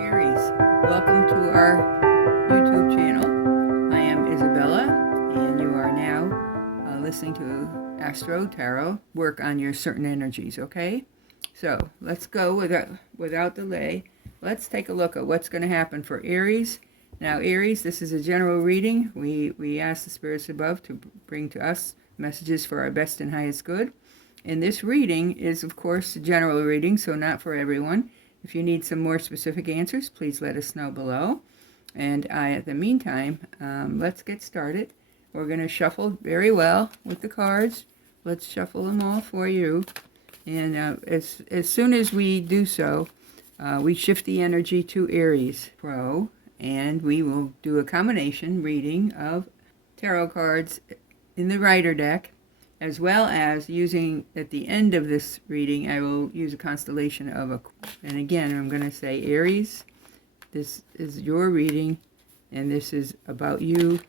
Aries, welcome to our YouTube channel. I am Isabella, and you are now listening to Astro Tarot, work on your certain energies, okay? So let's go without delay. Let's take a look at what's going to happen for Aries. Now Aries, this is a general reading. We ask the spirits above to bring to us messages for our best and highest good. And this reading is, of course, a general reading, so not for everyone. If you need some more specific answers, please let us know below. And at the meantime, let's get started. We're going to shuffle very well with the cards. Let's shuffle them all for you. And as soon as we do so, we shift the energy to AIRES.pro, and we will do a combination reading of tarot cards in the Rider deck, as well as using, at the end of this reading, I will use a constellation of and again, I'm going to say, Aries, this is your reading, and this is about you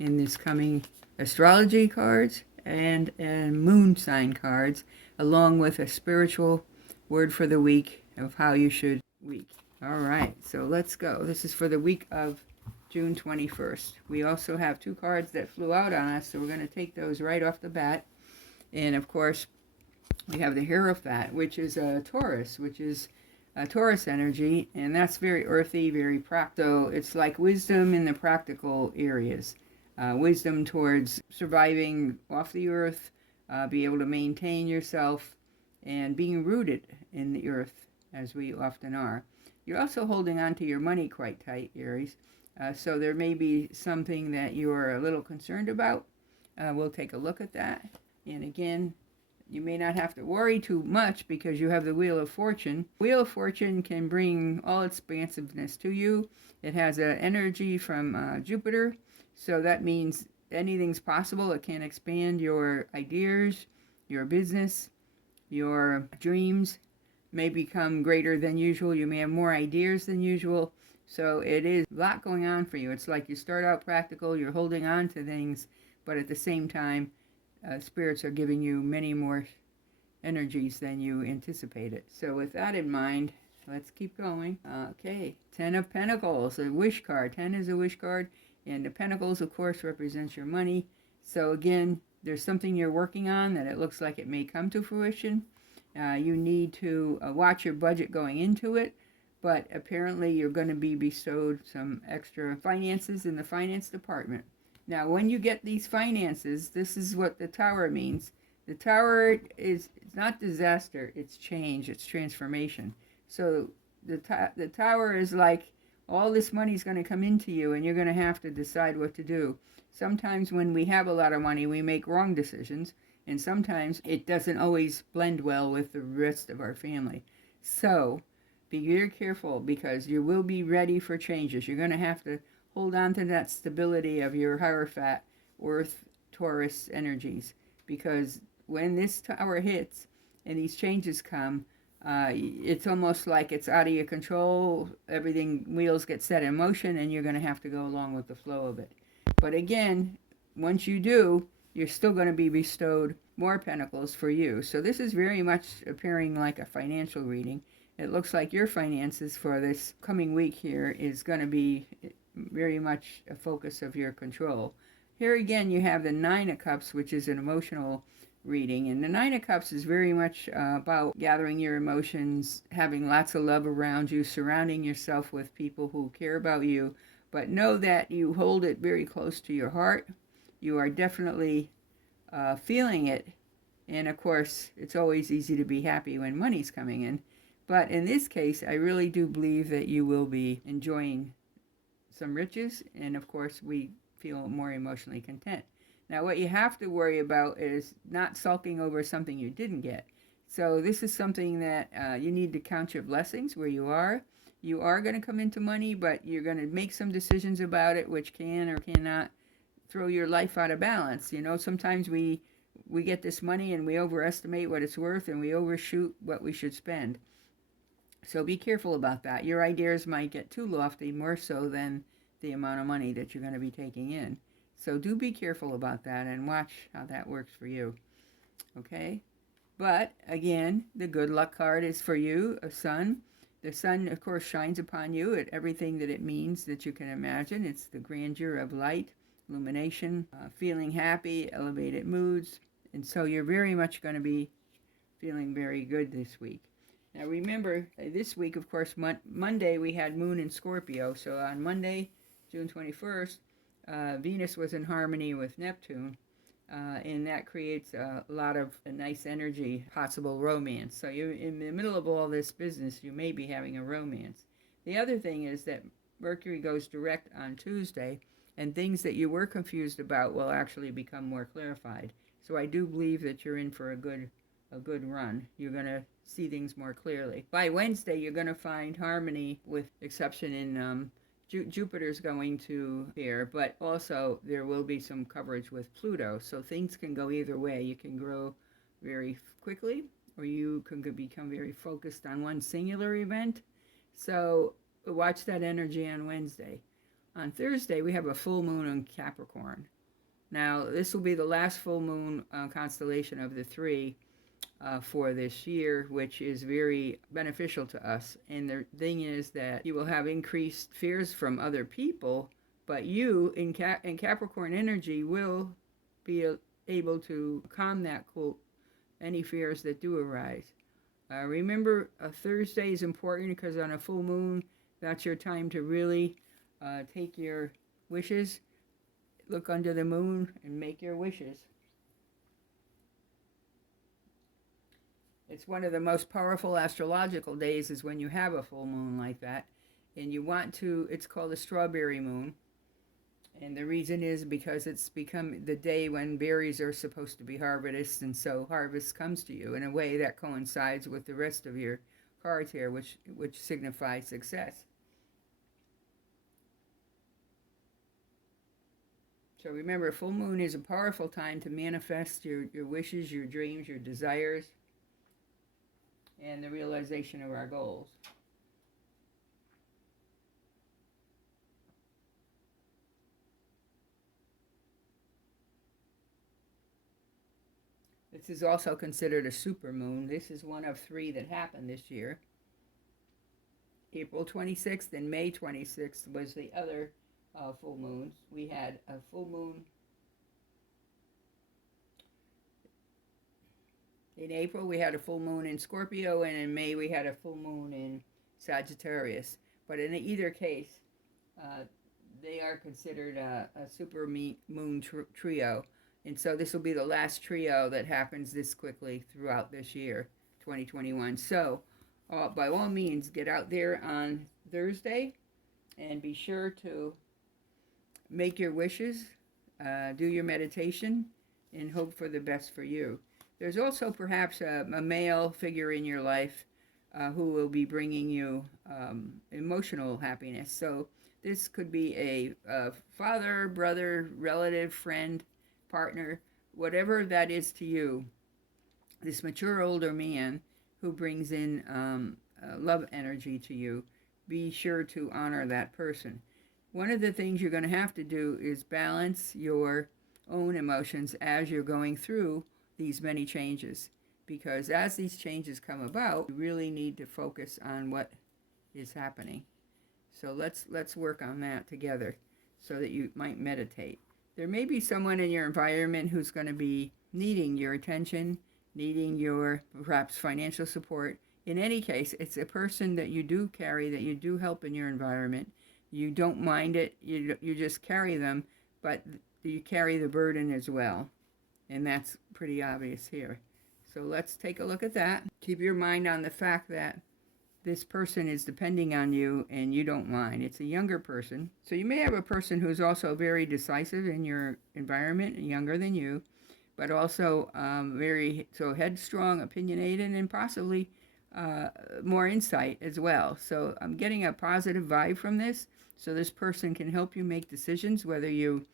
in this coming astrology cards and moon sign cards, along with a spiritual word for the week of how you should week. All right, so let's go. This is for the week of June 21st. We also have two cards that flew out on us, so we're going to take those right off the bat. And of course, we have the Hierophant, which is a Taurus, which is a Taurus energy, and that's very earthy, very practical. It's like wisdom in the practical areas. Wisdom towards surviving off the earth, be able to maintain yourself, and being rooted in the earth, as we often are. You're also holding on to your money quite tight, Aries. So there may be something that you're a little concerned about. We'll take a look at that. And again, you may not have to worry too much because you have the Wheel of Fortune. Wheel of Fortune can bring all expansiveness to you. It has an energy from Jupiter, so that means anything's possible. It can expand your ideas, your business, your dreams may become greater than usual. You may have more ideas than usual. So it is a lot going on for you. It's like you start out practical, you're holding on to things, but at the same time, spirits are giving you many more energies than you anticipated. So with that in mind, let's keep going. Okay, 10 of Pentacles, a wish card. 10 is a wish card, and the Pentacles, of course, represents your money. So again, there's something you're working on that it looks like it may come to fruition. You need to watch your budget going into it. But apparently you're going to be bestowed some extra finances in the finance department. Now, when you get these finances, this is what the Tower means. The Tower is not disaster, it's change, it's transformation. So the Tower is like all this money is going to come into you, and you're going to have to decide what to do. Sometimes when we have a lot of money, we make wrong decisions, and sometimes it doesn't always blend well with the rest of our family. So be very careful, because you will be ready for changes. You're going to have to hold on to that stability of your Hierophant, Earth, Taurus energies, because when this Tower hits and these changes come, it's almost like it's out of your control. Everything, wheels get set in motion, and you're going to have to go along with the flow of it. But again, once you do, you're still going to be bestowed more Pentacles for you. So this is very much appearing like a financial reading. It looks like your finances for this coming week here is going to be very much a focus of your control. Here again, you have the Nine of Cups, which is an emotional reading. And the Nine of Cups is very much about gathering your emotions, having lots of love around you, surrounding yourself with people who care about you. But know that you hold it very close to your heart. You are definitely feeling it. And of course, it's always easy to be happy when money's coming in. But in this case, I really do believe that you will be enjoying some riches, and of course, we feel more emotionally content. Now, what you have to worry about is not sulking over something you didn't get. So this is something that you need to count your blessings where you are. You are going to come into money, but you're going to make some decisions about it, which can or cannot throw your life out of balance. You know, sometimes we get this money and we overestimate what it's worth, and we overshoot what we should spend. So be careful about that. Your ideas might get too lofty, more so than the amount of money that you're going to be taking in. So do be careful about that and watch how that works for you. Okay? But again, the good luck card is for you, a Sun. The sun, of course, shines upon you at everything that it means that you can imagine. It's the grandeur of light, illumination, feeling happy, elevated moods. And so you're very much going to be feeling very good this week. Now remember, this week, of course, Monday we had Moon in Scorpio. So on Monday, June 21st, Venus was in harmony with Neptune. And that creates a lot of nice energy, possible romance. So you're in the middle of all this business, you may be having a romance. The other thing is that Mercury goes direct on Tuesday, and things that you were confused about will actually become more clarified. So I do believe that you're in for a good run. You're going to see things more clearly. By Wednesday, you're going to find harmony, with exception in Jupiter's going to here, but also there will be some coverage with Pluto. So things can go either way. You can grow very quickly, or you can become very focused on one singular event. So watch that energy on Wednesday. On Thursday, we have a full moon in Capricorn. Now, this will be the last full moon constellation of the three for this year, which is very beneficial to us. And the thing is that you will have increased fears from other people, but you in Capricorn energy will be able to calm that any fears that do arise. Remember, a Thursday is important because on a full moon, that's your time to really take your wishes, look under the moon, and make your wishes. It's one of the most powerful astrological days is when you have a full moon like that. And you want to, it's called a strawberry moon. And the reason is because it's become the day when berries are supposed to be harvested, and so harvest comes to you in a way that coincides with the rest of your cards here, which signifies success. So remember, full moon is a powerful time to manifest your wishes, your dreams, your desires, and the realization of our goals. This is also considered a supermoon. This is one of three that happened this year. April 26th and May 26th was the other full moons. We had a full moon in April. We had a full moon in Scorpio, and in May we had a full moon in Sagittarius. But in either case, they are considered a super moon trio. And so this will be the last trio that happens this quickly throughout this year, 2021. So by all means, get out there on Thursday and be sure to make your wishes, do your meditation, and hope for the best for you. There's also perhaps a male figure in your life who will be bringing you emotional happiness. So this could be a father, brother, relative, friend, partner, whatever that is to you. This mature older man who brings in love energy to you, be sure to honor that person. One of the things you're going to have to do is balance your own emotions as you're going through these many changes, because as these changes come about, you really need to focus on what is happening. So let's work on that together so that you might meditate. There may be someone in your environment who's going to be needing your attention, needing your perhaps financial support. In any case, it's a person that you do carry, that you do help in your environment. You don't mind it, you just carry them, but you carry the burden as well. And that's pretty obvious here. So let's take a look at that. Keep your mind on the fact that this person is depending on you and you don't mind. It's a younger person. So you may have a person who's also very decisive in your environment, younger than you, but also very headstrong, opinionated, and possibly more insight as well. So I'm getting a positive vibe from this. So this person can help you make decisions whether you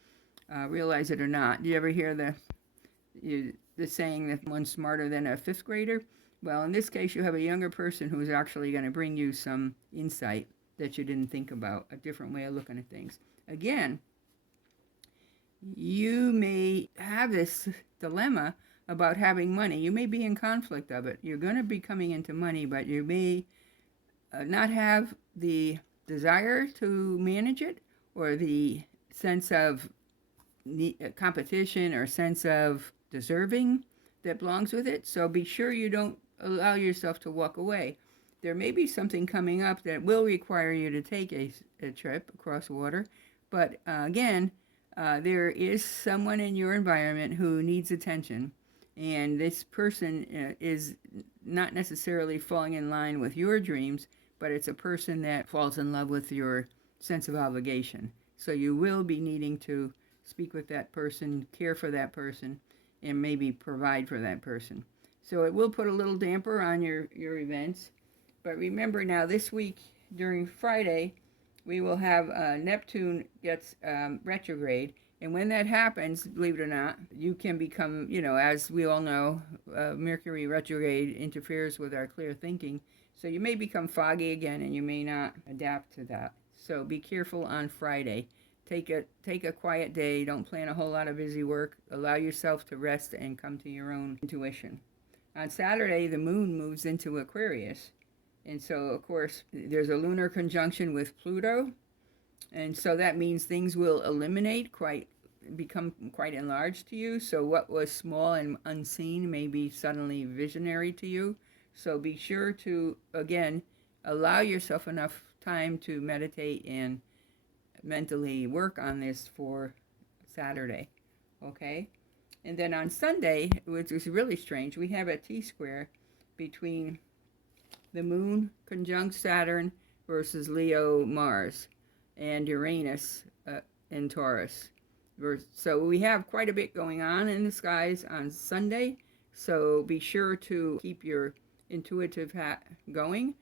realize it or not. Do you ever hear the saying that one's smarter than a fifth grader? Well, in this case, you have a younger person who's actually going to bring you some insight that you didn't think about, a different way of looking at things. Again, you may have this dilemma about having money. You may be in conflict of it. You're going to be coming into money, but you may not have the desire to manage it, or the sense of competition or sense of deserving that belongs with it. So be sure you don't allow yourself to walk away. There may be something coming up that will require you to take a trip across water, but again, there is someone in your environment who needs attention, and this person is not necessarily falling in line with your dreams, but it's a person that falls in love with your sense of obligation. So you will be needing to speak with that person, care for that person, and maybe provide for that person. So it will put a little damper on your events. But remember now, this week during Friday, we will have Neptune gets retrograde. And when that happens, believe it or not, you can become, as we all know, Mercury retrograde interferes with our clear thinking. So you may become foggy again, and you may not adapt to that. So be careful on Friday. Take a quiet day. Don't plan a whole lot of busy work. Allow yourself to rest and come to your own intuition. On Saturday, the moon moves into Aquarius. And so, of course, there's a lunar conjunction with Pluto. And so that means things will become quite enlarged to you. So what was small and unseen may be suddenly visionary to you. So be sure to, again, allow yourself enough time to meditate and mentally work on this for Saturday. Okay? And then on Sunday, which is really strange, we have a T-square between the moon conjunct Saturn versus Leo Mars and Uranus in Taurus. So we have quite a bit going on in the skies on Sunday. So be sure to keep your intuitive hat going.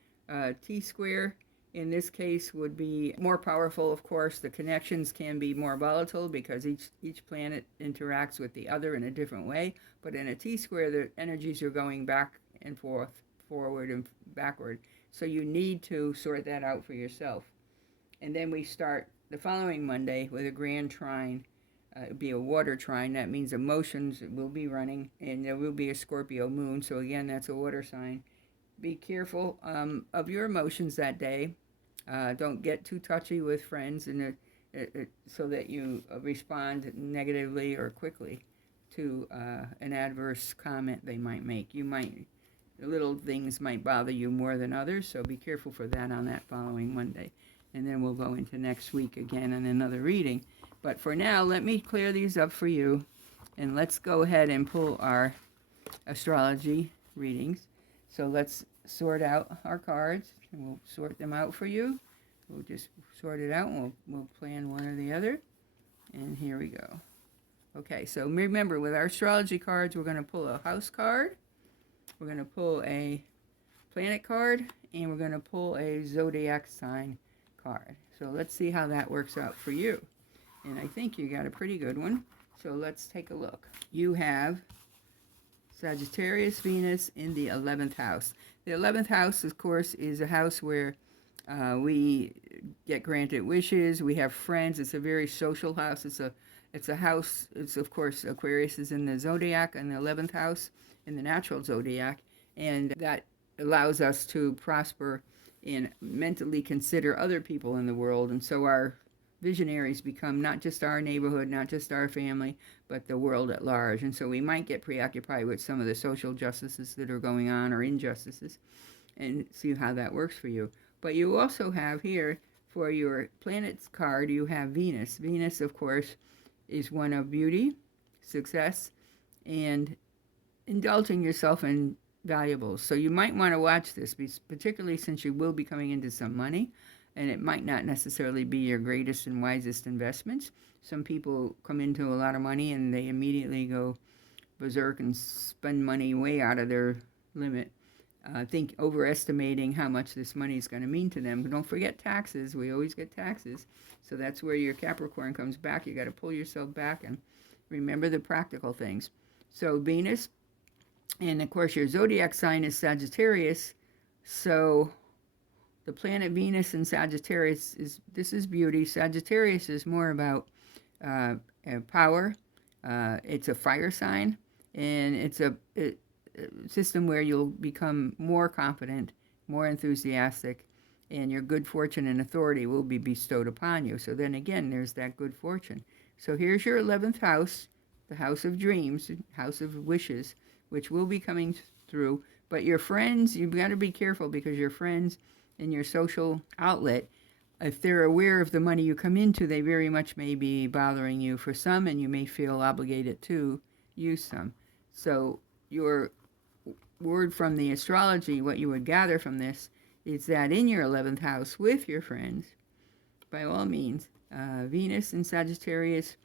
T-square in this case would be more powerful, of course. The connections can be more volatile because each planet interacts with the other in a different way. But in a T-square, the energies are going back and forth, forward and backward. So you need to sort that out for yourself. And then we start the following Monday with a grand trine. It'll be a water trine. That means emotions will be running, and there will be a Scorpio moon. So again, that's a water sign. Be careful of your emotions that day. Don't get too touchy with friends, and so that you respond negatively or quickly to an adverse comment they might make. Little things might bother you more than others, so be careful for that on that following Monday. And then we'll go into next week again on another reading. But for now, let me clear these up for you, and let's go ahead and pull our astrology readings. So let's sort out our cards, and we'll sort them out for you. We'll just sort it out, and we'll plan one or the other. And here we go. Okay, so remember, with our astrology cards, we're going to pull a house card, we're going to pull a planet card, and we're going to pull a zodiac sign card. So let's see how that works out for you. And I think you got a pretty good one. So let's take a look. You have Sagittarius Venus in the 11th house. The 11th house, of course, is a house where we get granted wishes. We have friends. It's a very social house. It's a house. It's, of course, Aquarius is in the zodiac and the 11th house in the natural zodiac, and that allows us to prosper and mentally consider other people in the world. And so our visionaries become not just our neighborhood, not just our family, but the world at large. And so we might get preoccupied with some of the social justices that are going on, or injustices, and see how that works for you. But you also have here, for your planets card, you have Venus. Venus, of course, is one of beauty, success, and indulging yourself in valuables. So you might want to watch this, particularly since you will be coming into some money, and it might not necessarily be your greatest and wisest investments. Some people come into a lot of money and they immediately go berserk and spend money way out of their limit. Think overestimating how much this money is going to mean to them. But don't forget taxes. We always get taxes. So that's where your Capricorn comes back. You got to pull yourself back and remember the practical things. So Venus, and of course your zodiac sign is Sagittarius. So the planet Venus in Sagittarius is beauty. Sagittarius is more about power. It's a fire sign, and it's a system where you'll become more confident, more enthusiastic, and your good fortune and authority will be bestowed upon you. So then again, there's that good fortune. So here's your 11th house, the house of dreams, house of wishes, which will be coming through. But your friends, you've got to be careful, because your friends in your social outlet, if they're aware of the money you come into, they very much may be bothering you for some, and you may feel obligated to use some. So your word from the astrology, what you would gather from this, is that in your 11th house with your friends, by all means, Venus in Sagittarius,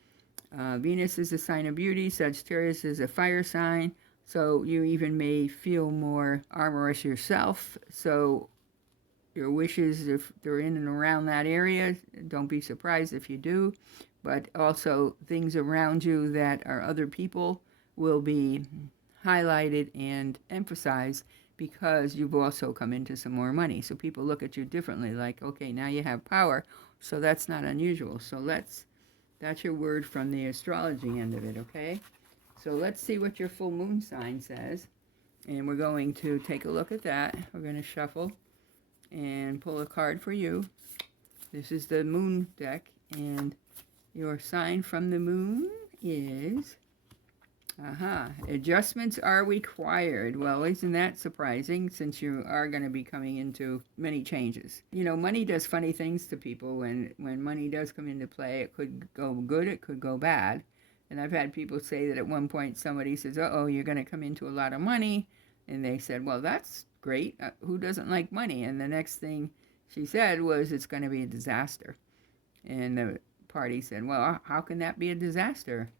Venus is a sign of beauty, Sagittarius is a fire sign, so you even may feel more amorous yourself. So your wishes, if they're in and around that area, don't be surprised if you do. But also things around you that are other people will be highlighted and emphasized, because you've also come into some more money. So people look at you differently, like, okay, now you have power, so that's not unusual. So that's your word from the astrology end of it, okay? So let's see what your full moon sign says. And we're going to take a look at that. We're going to shuffle and pull a card for you. This is the moon deck, and your sign from the moon is... Adjustments are required. Well, isn't that surprising, since you are going to be coming into many changes? You know, money does funny things to people. When money does come into play, it could go good, it could go bad. And I've had people say that at one point somebody says, uh-oh, you're going to come into a lot of money. And they said, well, that's great. Who doesn't like money? And the next thing she said was, it's going to be a disaster. And the party said, well, how can that be a disaster?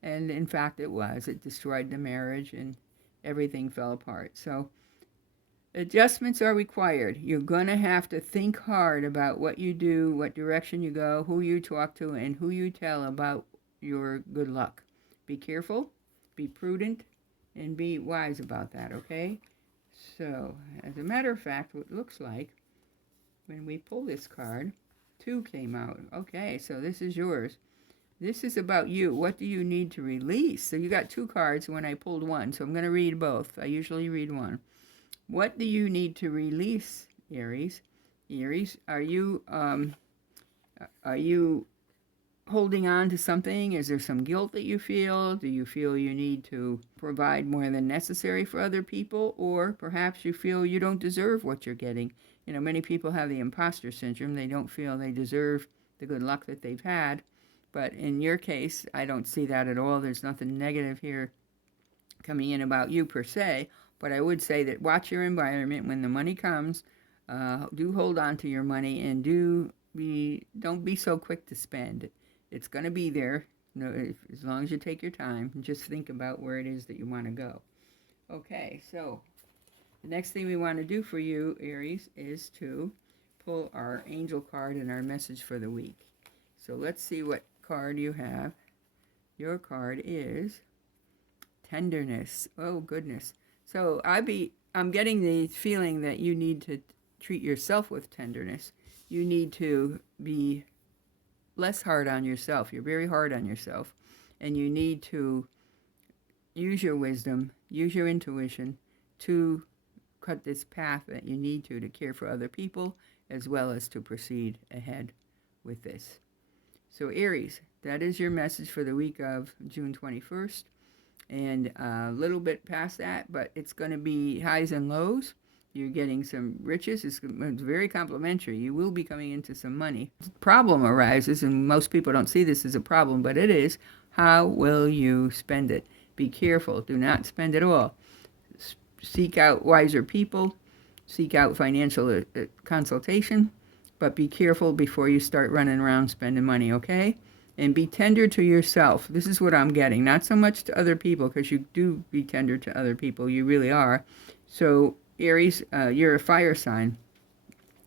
And in fact, it was. It destroyed the marriage, and everything fell apart. So adjustments are required. You're going to have to think hard about what you do, what direction you go, who you talk to, and who you tell about your good luck. Be careful, be prudent, and be wise about that, okay? So, as a matter of fact, what it looks like, when we pull this card, 2 came out. Okay, so this is yours. This is about you. What do you need to release? So you got 2 cards when I pulled 1, so I'm going to read both. I usually read 1. What do you need to release, Aries? Aries, are you holding on to something? Is there some guilt that you feel? Do you feel you need to provide more than necessary for other people? Or perhaps you feel you don't deserve what you're getting. You know, many people have the imposter syndrome. They don't feel they deserve the good luck that they've had. But in your case, I don't see that at all. There's nothing negative here coming in about you per se. But I would say that watch your environment. When the money comes, do hold on to your money, and don't be so quick to spend. It's going to be there, as long as you take your time and just think about where it is that you want to go. Okay, so the next thing we want to do for you, Aries, is to pull our angel card and our message for the week. So let's see what card you have. Your card is tenderness. Oh, goodness. So I'm getting the feeling that you need to treat yourself with tenderness. You need to be less hard on yourself. You're very hard on yourself. And you need to use your wisdom, use your intuition to cut this path that you need to care for other people, as well as to proceed ahead with this. So Aries, that is your message for the week of June 21st. And a little bit past that, but it's going to be highs and lows. You're getting some riches. It's very complimentary. You will be coming into some money. Problem arises, and most people don't see this as a problem, but it is. How will you spend it? Be careful. Do not spend it all. Seek out wiser people. Seek out financial consultation. But be careful before you start running around spending money, okay? And be tender to yourself. This is what I'm getting. Not so much to other people, because you do be tender to other people. You really are. So, Aries, you're a fire sign.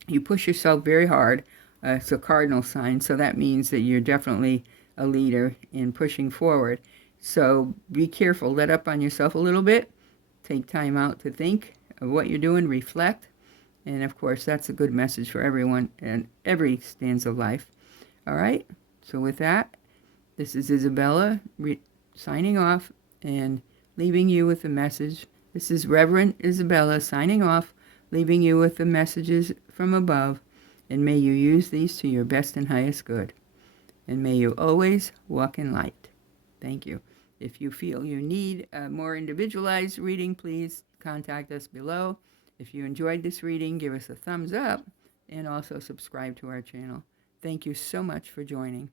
You push yourself very hard. It's a cardinal sign, so that means that you're definitely a leader in pushing forward. So be careful. Let up on yourself a little bit. Take time out to think of what you're doing. Reflect. And, of course, that's a good message for everyone and every stance of life. All right? So with that, this is Isabella signing off and leaving you with a message. This is Reverend Isabella signing off leaving you with the messages from above, and may you use these to your best and highest good. And may you always walk in light. Thank you. If you feel you need a more individualized reading, please contact us below. If you enjoyed this reading, give us a thumbs up and also subscribe to our channel. Thank you so much for joining.